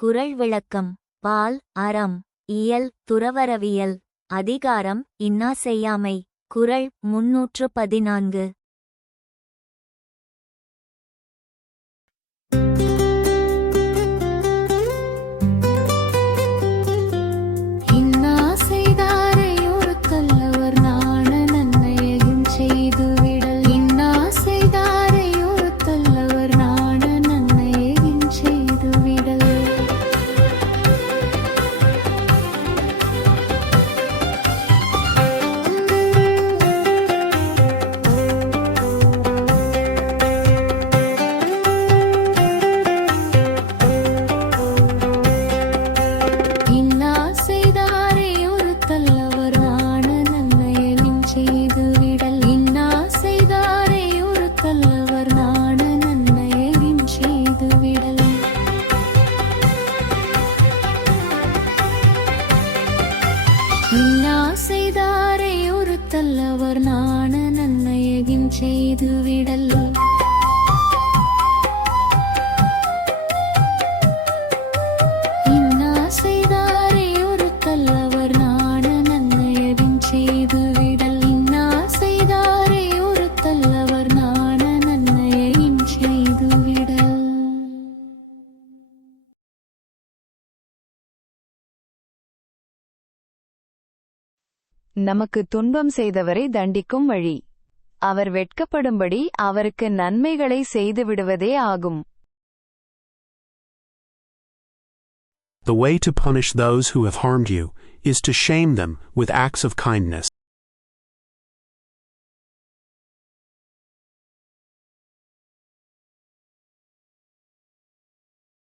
குறள் விளக்கம். பால் அறம். இயல் துறவறவியல். அதிகாரம் இன்னா செய்யாமை. குறள் 314. இன்னா செய்தாரை ஒருத்தல் அவர் நாண நன்மையகின் செய்து விடல். இன்னா செய்தாரை ஒருத்தல் அவர் நாண நன்மையகின் செய்து விடல். இன்னா செய்தாரை ஒருத்தல் அவர் நாண நன்மையகின் செய்து விடல். நமக்கு துன்பம் செய்தவரை தண்டிக்கும் வழி அவர் வெட்கப்படும்படி அவருக்கு நன்மைகளை செய்துவிடுவதே ஆகும். The way to punish those who have harmed you is to shame them with acts of kindness.